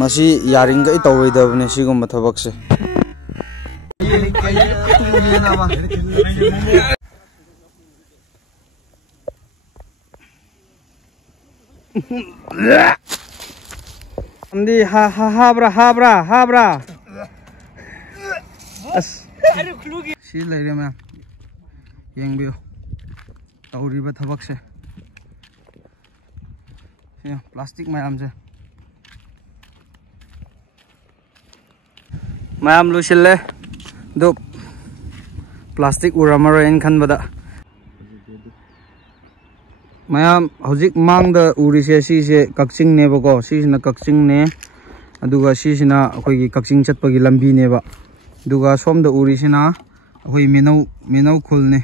मसी यारिंगै तौरैदबने सिगुम्बा थबकसे अंदी हाब्रा अस सी लेरे मैं येंबियो तौरीबा थबकसे plastic ma'am से मैम लुसिले दो प्लास्टिक उरमरो इन खनबदा मैम हजिक मांग उरीसे सीसे कक्चिंग नेबको सीजना कक्चिंग ने अदुगा सीजना अखोगी कक्चिंग चटपगी लंबी नेबा दुगा सोमदा उरीसिना अखोई मिनौ खुल ने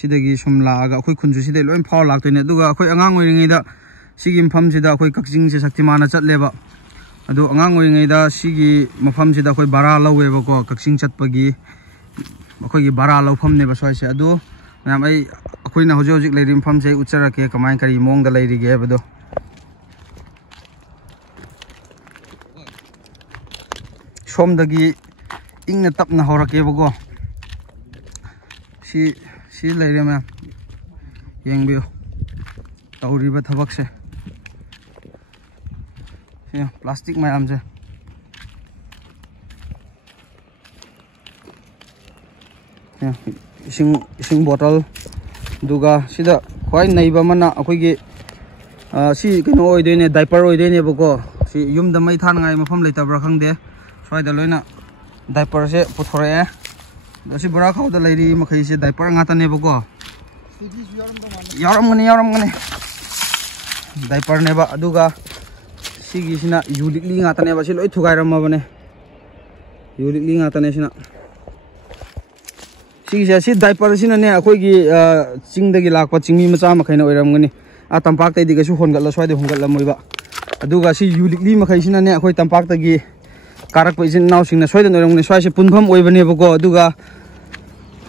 सिदगी सुम लागा अखोई खुंजु सिदे लोइन फाव लाक्तोइने दुगा अखोई अंगांग ओइरिङैदा सिगी मफमसिदा अखोई कक्चिंग से शक्तिमान चटलेबा अदु अंगांग ओइरिङैदा सिगी मफमसिदा अखोई बारा लौवेबको कक्चिंग चटपगी अखोई बारा लौफमनेबा सोइसे अदु मैम आई अखोइना हौजिक लेरि मफमसे उच्चरके कमाय करी मोंगदा लेरिगे हेबदो सोमदगी इंगना तपना हौरकेबको सी लेरे मैम येंबियो तौरीबा थबकसे प्लास्टिक मैम से इसिंग बोतल दुगा सिदा ख्वाई नैबा मना अखोइगे सी कनो ओइदेने डाइपर ओइदेनेबको सी युमदा मै थानगाय मफम लेतब्रा खंगदे स्वाइदा लोइना डाइपर से पुथोरए दसी बरा खावदा लेरि मखै से डाइपर ngaतानेबको यारमगने डाइपर नेबा अदुगा सिगिसिना युलिकली ngaतानेबा सि लोइ थुगाइरमबने युलिकली ngaताने सिना सी डाइपर सिनाने अखोइगी चिंगदगी लाकपा चिंगमी मचा मखैना ओइरमगनी आ तंपाक्तैदि गसु होनगतला स्वाइदे होनगतलमोइबा अदुगा सी युलिकली मखैसिनाने अखोइ तंपाक्तगी कारकपा इजिन नाउसिंगना स्वाइदन ओइरमगनी स्वाइसे पुनफम ओइबनेबको अदुगा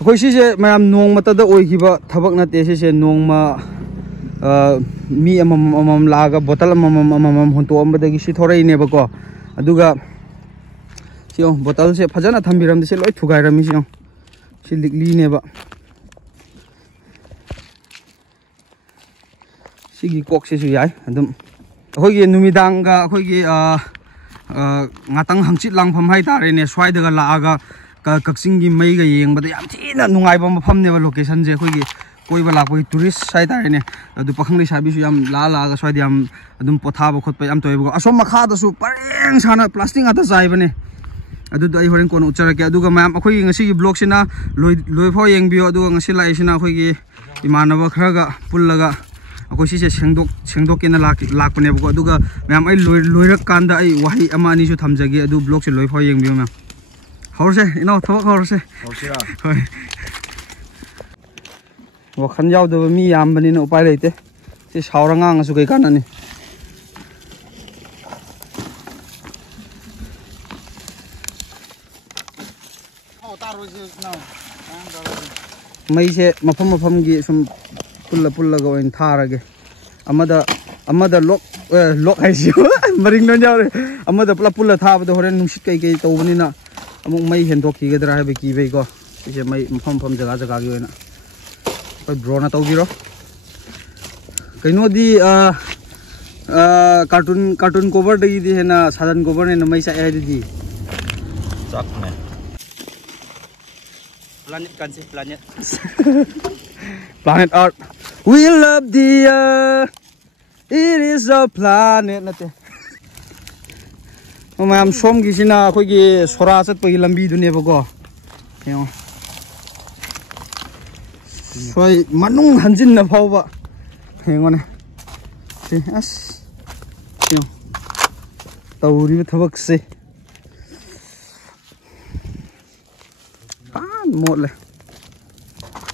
अखोइ सिसे मयाम नोंगमतदा ओइखिबा थबक नते सिसे नोंगमा मी अमम लागा बोतल अमम होनतोअमबदगी सि थोरैनेबको अदुगा सियो बोतल से फजना थम्बिरमदे से लोइ थुगाइरमी सियो सि लिकलीनेबा सिगी कोकसेसु याय अदुम अखोइगे नुमिदांगा अखोइगे ngatang hangchit langpham hai tare ne swaidaga laaga kakchinggi maiga yengbada yam thina nungaiba mafam neba location je khoigi koiba lakoi tourist sai tare ne adu pakhangli sabi su yam laaga swaidi yam adum pothaba khotpa yam toiba asom makha da su pareng sana plastic ata saibane adu ai horen kon ucharake aduga mayam akhoi ngasi gi blog sina loi phau yengbio aduga ngasi lai sina khoigi imanaba kharaga pullaga अखोइ सिसे सेंदोकेना लाकपनेबको अदुगा ma'am आई लोइरक कांदा आई वाही अमा अनिसु थमजगे अदु ब्लॉग से लोइ फाव येंबियो मैम हौरसे इनाव थबक हौरसे होय वखन यावदब मी यामबनिना उपाय लेते सि सावरा ngangasu कै कानानि मैसे मफम गी सुम पुल्ला go in tharage amada lock haisiu maring non yaure amada pulla thaba do horen nungsit kai tawbani na amuk mai hendok ki gedra ha be ki be ko ise mai mafam jaga gi oina koi drone tawbiro kaino di cartoon cover dagi di hena sadan cover ne mai sa ai di chak ne planet art we love the earth it is a planet nate mayam som gi sina khoi gi sora chat pagi lambi du nebako yo soi manung hanjin na phawba hengone si as yo tawri thabak se pan motle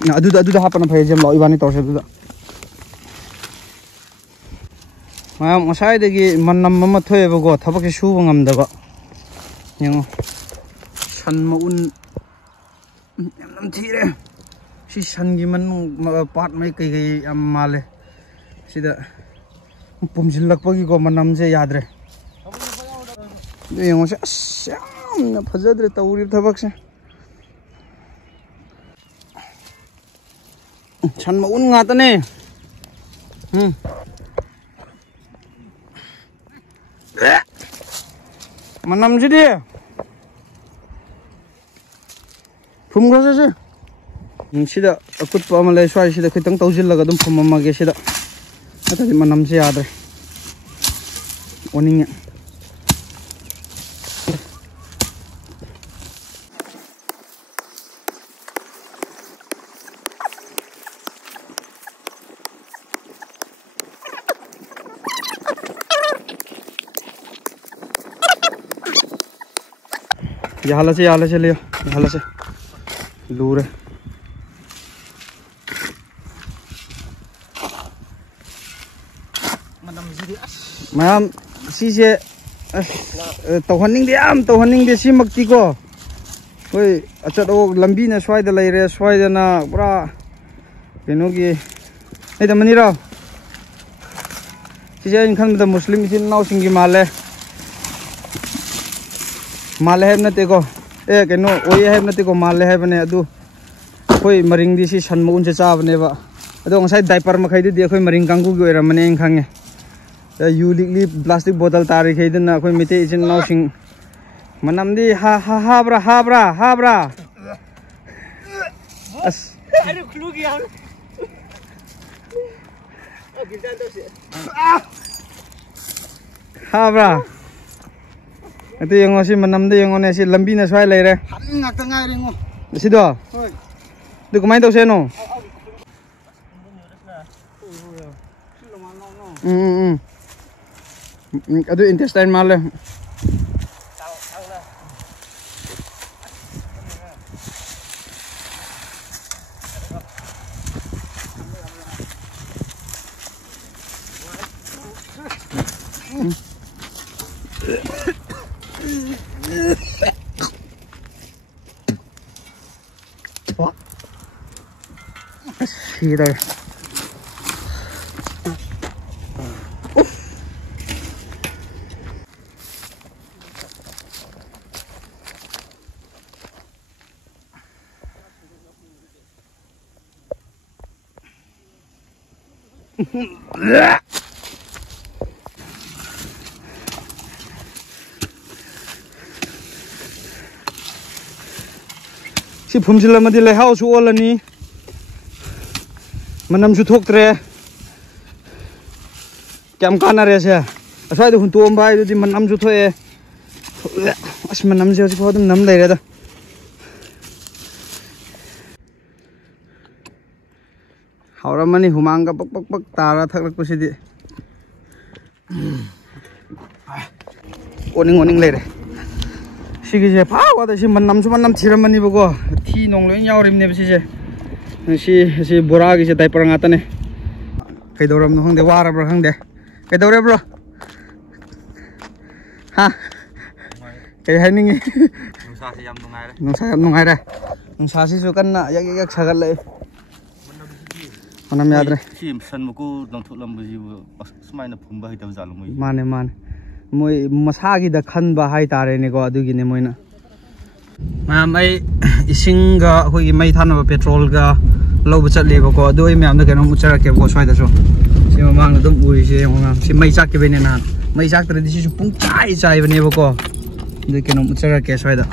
na adu hapana phai jam lo ibani torse adu mayam masai degi mannam mama thoebego thabake suba ngamdaga yengo sanma un nam thire si sangi man part mai kai am male sida ꯄꯨꯝꯁꯤꯜꯂꯛꯄꯒꯤ ꯀꯣ ꯃꯅꯝꯁꯦ ꯌꯥꯗ꯭ꯔꯦ ꯌꯦꯡꯉꯣꯁꯦ ꯑꯁ ꯌꯥꯝꯅ ꯐꯖꯗ꯭ꯔꯦ ꯇꯧꯔꯤꯕ ꯊꯕꯛꯁꯦ ꯁꯟ ꯃꯎꯟ ꯉꯥꯛꯇꯅꯦ ꯃꯅꯝꯁꯤꯗꯤ ꯐꯨꯝꯈ꯭ꯔꯁꯦ sida akut pa ama lay swai sida khitang tawjil laga dum phumma ge sida atadi manam se yadre oning yahala se le yahala se lure Mam, si se tauhaning de si makti ko. Hoi, achat o lambi na swai da lai re swai da na pura keno gi. Ei da mani ra. Si se in khan da Muslim sin nau singi male. Male heb na te ko. Keno oi heb na te ko male heb ne adu. Hoi maring di si san mo un se cha bne ba. Ado ngasai diaper ma khai di khoi maring kanggu gi ra mane eng khange. Ulikli plastic bottle tari khaidin na khoi mite isin nau sing manam di ha bra as aru khlu gi am ha bra ate yengo si manam de yengo ne si lambi na swai lai re ngak ta ngai ringo si do hoi du kamai tau se no Adu intestine male. What? See there. Si phumjila madi le hau chu olani manam chu thok tre kyam kana re se aswai de hun tom bai du di manam chu thoe as manam je chu hodum nam lai re da hauramani humanga pak tara thaklak pasidi oning lai re sigi je pha wa da si manam thiramani bago thi nong loi yaurim ne bisi je si bora gi se diaper ngata ne kaidoram no hangde wara bra hangde kaidore bro ha kai haningi nungsa si yam nungai re nungsa si su kan na yak sagal lai manam yadre si san muku nong thulam buji sumai na phumba hitaw jalu moi mane moi masagi da khan ba hai tare ne ko adu gi ne moina mam ai ising ga hoi gi mai thana petrol ga lobu chat le ba ko adu ai myam da keno muchara ke bo swai da so si mamang na dum uri se ngam si mai chak ke bene na mai chak tra di si pung chai bene ba ko du keno muchara ke swai da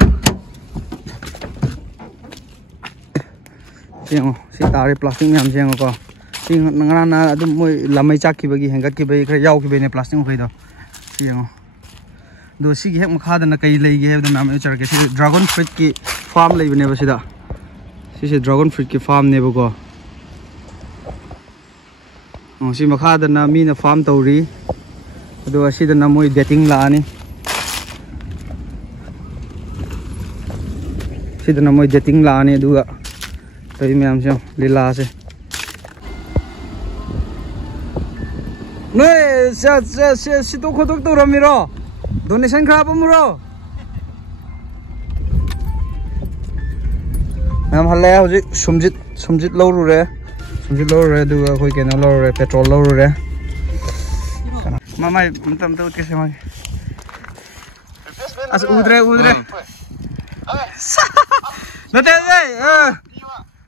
si tare plastic myam se ngo ko si nangana na adu moi lamai chak ki bagi hengat ki bai khra yaw ki bene plastic mo khai da Siang, do si hek makha da na kai lei ge da nam char ke si dragon fruit ki farm lei bane ba sida si dragon fruit ki farm ne ba ko si makha da na mi na farm tawri do si da na moi dating la ani si da na moi dating la ani du ga tai me am se lila se Noi si to khotok to ramiro donation kha pamuro nam halle hoji sumjit lawru re du khoi kena lawru re petrol lawru re Mamai mentam tuh ke sama. As udre. Nanti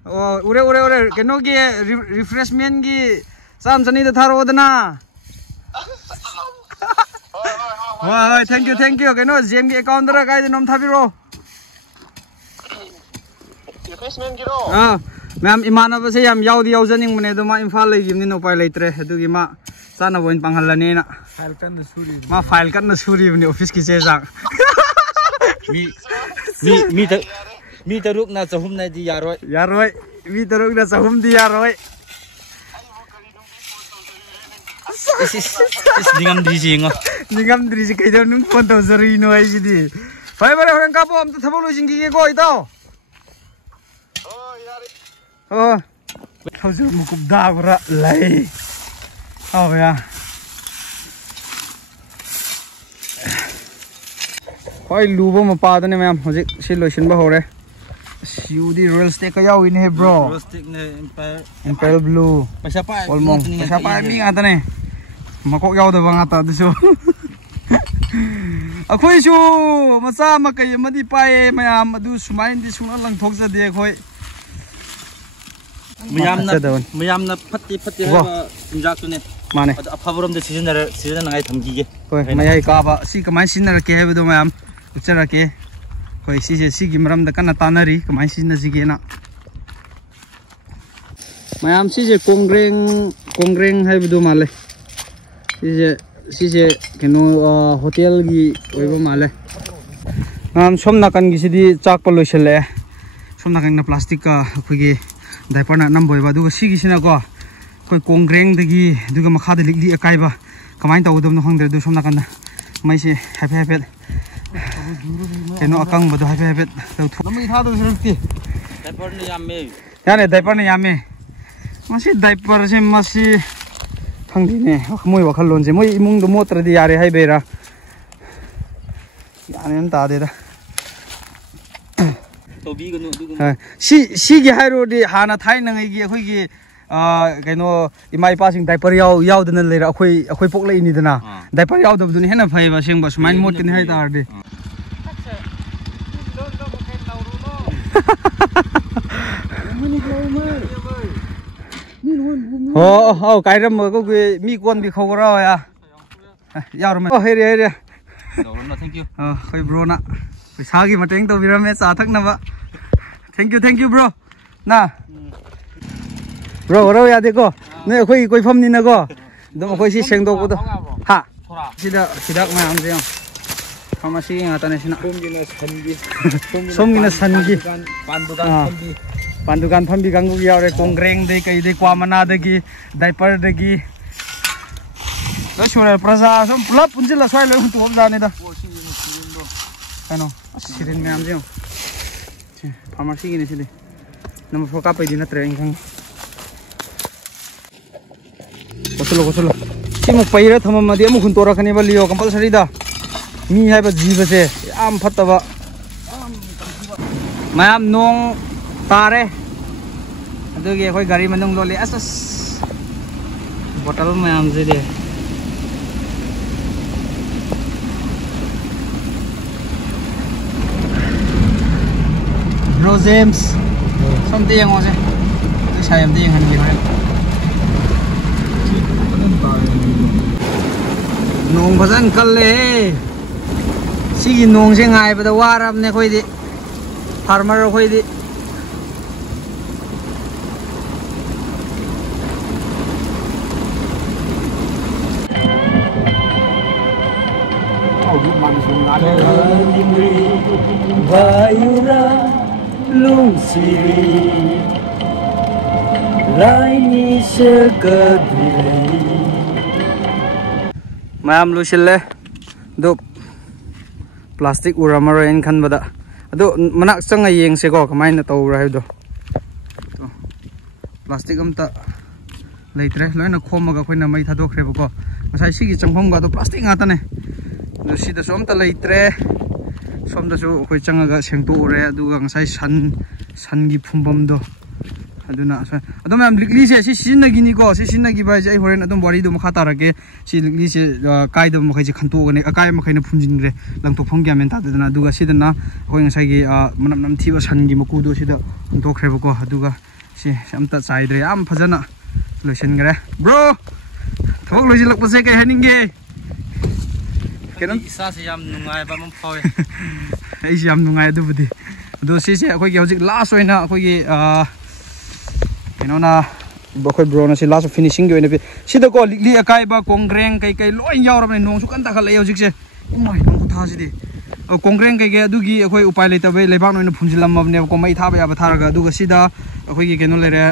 oh ure keno ki refreshment ki sam sani to tharo dana. Wah, thank you keno GM ki account dara kai nom thabiro. Refreshment giro. Ma'am imanaba se yam yaudi yaujaning mane do ma imphal lei gimni no pai leitre adugi ma sana boin panghalani na file kan na suri ni office ki che jang mi taruk na chahum na di yaroi mi taruk na chahum di yaroi is dingam dri ji kai do nung phone to zari no ai ji di pai bare horan ka po am to thabolo jing ki go ito oh hauju mukup da bra lai oh ya hoi lubo mapa da ne ma'am hojik si lotion ba hore siudi royal steak ka yaw in he bro royal steak ne imperial blue paisa pa mi ngata ne makok yaw da ba ngata du akhoi su macha ma kai madi pai ma'am adu sumain di sunga lang thok ja de khoi miyamna phatti ha injak tune mane aphaborom de season ngai thamgi ge hoi mayai ka ba si kamai sinar ke hebu do ma'am uchara ke hoi si gi maram da kana tanari kamai sin na jige na mayam si je kongreng hebu do male si je keno hotel gi oiba male somna kan gi sidi chak pa loisale somna kan na plastic ka khogi diaper na nam boiba du sigi sina ko koi kongreng dagi duga makha de likli akai ba kamai ta udom no hangdre du somna kan mai se happy keno akang ba du happy to lamai tha do sirti diaper ne yamme yani diaper ne yamme masi diaper se masi khangdi ne moi wakhal lon je moi imung do motra di yare hai bera yani ta de da si gi hairo di hana thai na ngai gi khoi gi keno imai pa sing diaper yaw dana leira akhoi pok lei ni dana diaper yaw dab duni hena phai ba sing ba smain mot kin hai tar di oh kai ram ko mi kon bi khau ra ya yaw ram oh here no thank you khoi bro na paisa gi mateng to biram me cha thak na ba thank you bro na bro ya dekho ne koi pham ni na ko dum koi si seng do ko ha sida ma am je pharmacy ngata ne sina som gi na sangi pandukan phambi gangu gi aure kongreng de kai de kwa mana de gi diaper de gi sure praza som pulap punjila swai lo tu om jane da kano sirin me am je pharmacy gi ne sile nam foka pe din tra ingkhang kosolo si mo paira thama ma de mo khun tora khani ba liyo compulsory da mi hai ba jiba se am phattaba mayam nong tare adugi khoi gari manung lo le asas bottle mayam je de bro James something yang ose tu sayam dia yang hani hai nong bhajan kalle sigi nong se ngai ba da waram ne khoi di farmer khoi di Bayura lungsiri laini sekadilai mayam lushille do plastic uramaro en khan bada ado manak changa yeng se ko kamai na to ra do plastic amta leitre loina khomaga khoina mai thadok reba ko masai sigi changphom ga do plastic ngata ne do sida somta leitre somda su khoi changa ga sengtu ure aduga ngasai san gi phumbam do aduna adum am likli se si sinagi ni ko si sinagi ba je horen adum bori du makha tarake si likli se kai dum makhai je khanto gane akai makhai na phunjin re langtok phong gyamen ta dana duga sidana hoi ngasai gi manam nam thiba san gi maku du sida tok khre ko aduga si amta saidre am phajana lotion gare bro thok loji lak pase kai haninge kenan isa se yam nungai ba mam phoi ai yam nungai du budi do si se akoi gi hojik last oina akoi gi na bakoi bro na si last finishing gi oina sida ko likli akai ba kongreng kai kai loi yaw ra nong su kan ta khala hojik se mai nong tha si di kongreng kai ge adugi akoi upai leita be lebak noina phunjilam mabne ko mai tha ba ya ba tharaga aduga sida akoi gi keno lere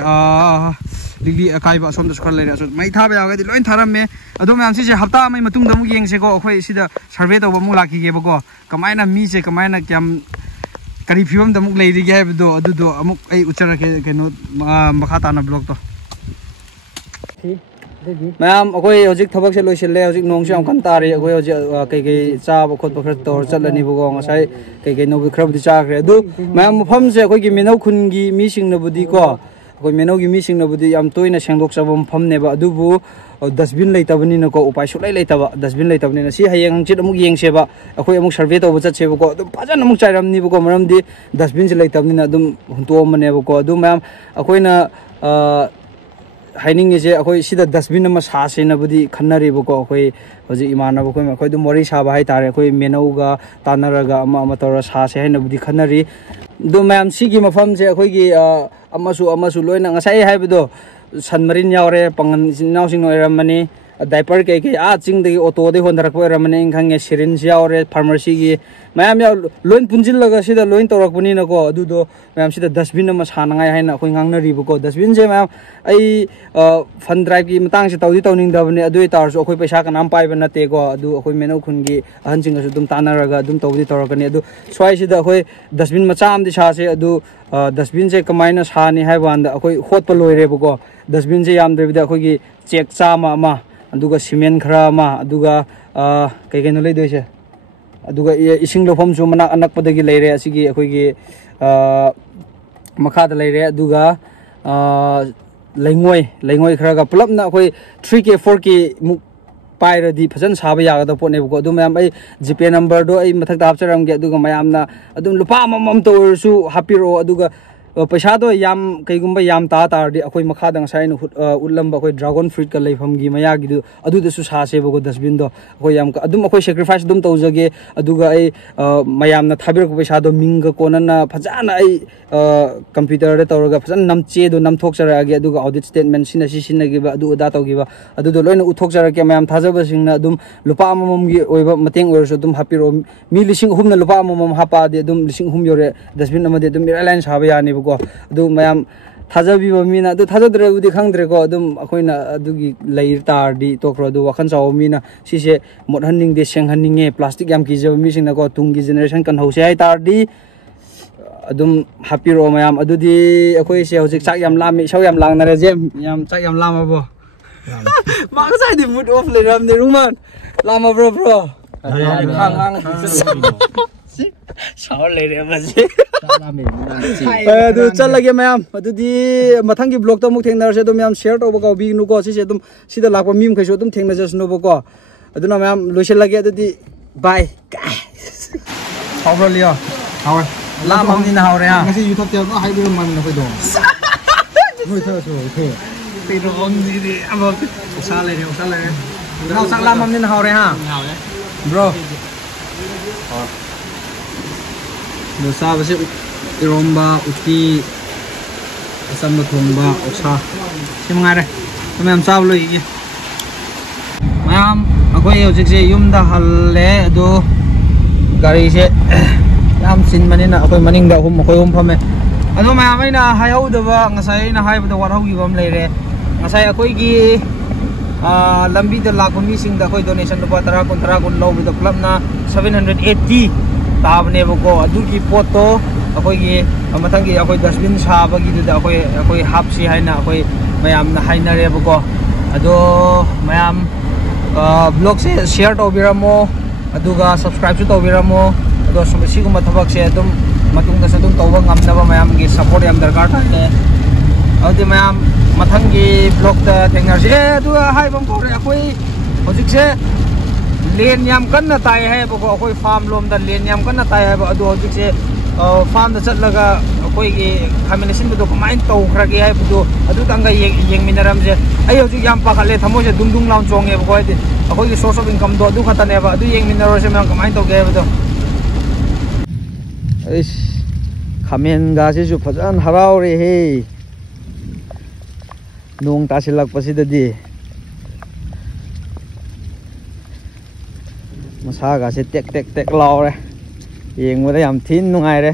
likli akai ba som da skar lere so mai tha ba ya ga di loi tharam me adum am si se hafta mai matung da mu yeng se ko akoi sida survey to ba mu laki ge ba ko kamaina mi se kamaina kyam kari phibam da muk leiri ge habdo adudo amuk ai uchara ke keno makha ta na blog to ma'am अखोई हजिक थबक से लोइसले हजिक नोंग से अमकन तारी अखोई हजिक कई कई चाब खोद बखर तोर चलनी बगो ngасai कई कई नोबि खरबदि चाखरे दु मैम मफम से अखोई gi मेनौ खुन gi मी सिंग नबुदि को अखोई मेनौ gi मी सिंग नबुदि याम तोइना सेंगदोक सबम फम नेबा अदुबु डस्टबिन लेतबनि नको उपाय सुलै लेतबा डस्टबिन लेतबनि न सी हयेंग चित अमुक येंगसेबा अखोई अमुक सर्वे तोब चछेबा को अदुम फजन अमुक चाइरमनि बको मरमदि डस्टबिन से लेतबनि न अदुम हुंतो मनेबा को अदु मैम अखोइना हाइनिंग से अखोई सिदा डस्टबिन मा सासे नबुदि खन्नरिबको अखोई हजि इमानब कोइ अखोई दु मोरि साबा हाइ तारे अखोई मेनौगा तानरगा अमा तोरा सासे हाइ नबुदि खन्नरि दु मैम सिगी मफम से अखोई गी अमसु लोइना ngасai हाइबदो सनमरिन यावरे पंगन नाउसिंग नोइरमनि डाइपर के चिंग दे ऑटो दे होनरक ओइरमनि इंखंगे सिरिंज यावरे फार्मेसी गी मैम या लोइन पुंजिल लगा सिदा लोइन तोरकपनि नको अदुदो मैम सिदा डस्टबिन मा सानंगाय हाइना अखोई ngangnariबको डस्टबिन जे मैम आई फन ड्राइव की मतंग से तौदी तौनिंग दबने अदुइ तारसो अखोई पैसा कनाम पाइबा नतेको अदु अखोई मेनौ खुनगी अहनसिंगसु दुम तानरगा दुम तौदी तोरकनि अदु स्वाइ सिदा अखोई डस्टबिन मचा आमदि सासे अदु डस्टबिन से कमाइना सानि हाइबांदा अखोई होतप लोइरेबको डस्टबिन से यामद्रबिदा अखोई चेक चामा अमा अदुगा सीमेंट खरा अमा अदुगा कई कइनो लेदोइसे अदुगा इसिंग लोफम सु मना अनकपदगी लेरे असिगी अखोई मखाद लेरे अदुगा लेंगोय खरा का पुलपना अखोई 3K 4K मुक पाइरदी फजन साबा यागदा पोनेबको अदु मैम आई जीपे नंबर दो आई मथकता हापचरमगे अदुगा मैमना अदुम लुपा मम तोरसु हापिरो अदुगा पैसा दो याम कईगुंबा याम तारदी अखोई मखादा ngасai उलंबा अखोई ड्रैगन फ्रूट का लेफमगी मयागी दु अदुदसु सासेबको डस्टबिन दो अखोई याम अदुम अखोई सैक्रिफाइस दुम तौजगे अदुगा आई मयामना थाबिरको पैसा दो मिंग कोनना फजाना आई कंप्यूटर दे तौरगा फजन नमचे दो नमथोकचरागे अदुगा ऑडिट स्टेटमेंट सिना सिसिनगिबा अदु उदा तौगिबा अदुदो लोइना उथोकचराके मयाम थाजबसिंगना अदुम लुपा मममगी ओइबा मतेंग ओरसो अदुम हापिरो मी लिसिंग हुमना लुपा ममम हापादे अदुम लिसिंग हुम योरे डस्टबिन अमदे अदुम एयरलाइन साबा याने को अदु मैम थाजबिबा मीना अदु थाजद्रेबुदि खंद्रेको अदुम अखोइना अदुगी लेइर तारदी तोक्रो अदु वखन चाव मीना सिसे मोदहनिंग दे सेंगहनिंगे प्लास्टिक याम कीजब मीसिंगना को तुंगी जनरेशन कन हौसे हाइ तारदी अदुम हापिरो मैम अदुदि अखोइ से हौजिक चाक याम लामी सौ याम लांगनरे जे याम चाक याम लामाबो मागा साइदि मूड ऑफ लेरमने रुमान लामा ब्रो सावर ले रे बजे चल लगे मैम अदुदी मथंगी ब्लॉग तो मुक थेंगनरसे दो मैम शेयर तो बको बी नुको सिसे तुम सिदा लाकबा मीम खैसो तुम थेंगना जसनो बको अदुना मैम लोइसे लगे अदुदी बाय हावर लियो हावर लाम हमनि ना हावर हा ngasi YouTube te ko हाइबो मन न फैदो मोइ थसो थे पेरो हमनि रे अब उसा ले नाउ sak लाम हमनि ना हावर हा bro dosa basi iromba uti asam thongba osa simngare ma'am साब लोइगे मैम अखोई हजिक से युमदा हल्ले दो गाड़ी से याम सिनमनिना अखोई मनिंगदा हुम अखोई हुम फमे अदो मैम आइना हायौदबा ngасai ना हायबदा वारहौगिबम लेरे ngасai अखोई की लंबी द लाख मी सिंग दा अखोई डोनेशन रुपा 10 गुन लौबदा क्लबना 780 ताबनेबको अदुगी पोतो अखोई मथंगी अखोई डस्टबिन साबगी दुदा अखोई हापसी हाइना अखोई मैम हाइनरेबको अदो मैम ब्लॉग से शेयर तौबिरमो अदुगा सब्सक्राइब से तौबिरमो अदो सिगुम थबक से अदुम मतुंग दा सदुम तौबा ngamnaba मैम की सपोर्ट याम दरकार थाले ꯑꯗꯨꯗꯤ ꯃꯌꯥꯝ ꯃꯊꯪꯒꯤ ꯕ꯭ꯂꯣꯛꯇ ꯊꯦꯡꯅꯔꯁꯤ ꯑꯗꯨꯒ ꯍꯥꯏꯕ ꯑꯃ ꯀꯧꯔꯦ ꯑꯩꯈꯣꯏ ꯍꯧꯖꯤꯛꯁꯦ ꯂꯦꯟ ꯌꯥꯝ ꯀꯟꯅ ꯇꯥꯏ ꯍꯥꯏꯌꯦꯕꯀꯣ ꯑꯩꯈꯣꯏ ꯐꯥꯔꯝ ꯂꯣꯝꯗ ꯂꯦꯟ ꯌꯥꯝ ꯀꯟꯅ ꯇꯥꯏ ꯍꯥꯏꯕ ꯑꯗꯣ ꯍꯧꯖꯤꯛꯁꯦ ꯐꯥꯔꯝꯗ ꯆꯠꯂꯒ ꯑꯩꯈꯣꯏꯒꯤ ꯈꯥꯃꯦꯟ ꯑꯁꯤꯟꯕꯗꯣ ꯀꯃꯥꯏꯅ ꯇꯧꯈ꯭ꯔꯒꯦ ꯍꯥꯏꯕꯗꯣ ꯑꯗꯨꯇꯪꯒ ꯌꯦꯡꯃꯤꯟꯅꯔꯝꯁꯦ ꯑꯩ ꯍꯧꯖꯤꯛ ꯌꯥꯝ ꯄꯥꯈꯠꯂꯦ ꯊꯃꯣꯏꯁꯦ ꯗꯨꯡ ꯗꯨꯡ ꯂꯥꯎꯅ ꯆꯣꯡꯉꯦꯕꯀꯣ ꯍꯥꯏꯗꯤ ꯑꯩꯈꯣꯏꯒꯤ ꯁꯣꯔꯁ ꯑꯣꯐ ꯏꯟꯀꯝꯗꯣ ꯑꯗꯨ ꯈꯛꯇꯅꯦꯕ ꯑꯗꯨ ꯌꯦꯡꯃꯤꯟꯅꯔꯨꯔꯁꯦ ꯃꯌꯥꯝ ꯀꯃꯥꯏꯅ ꯇꯧꯒꯦ ꯍꯥꯏꯕꯗꯣ ꯑꯩꯁ ꯈꯥꯃꯦꯟꯒꯥꯁꯤꯁꯨ ꯐꯖꯅ ꯍꯔꯥꯎꯔꯦꯍꯦ ꯅꯣꯡ ꯇꯥꯁꯤꯜꯂꯛꯄꯁꯤꯗꯗꯤ ꯃꯁꯥꯒꯥꯁꯦ ꯇꯦꯛ ꯇꯦꯛ ꯇꯦꯛ ꯂꯥꯎꯔꯦ ꯌꯦꯡꯕꯗ ꯌꯥꯝ ꯊꯤꯅ ꯅꯨꯡꯉꯥꯏꯔꯦ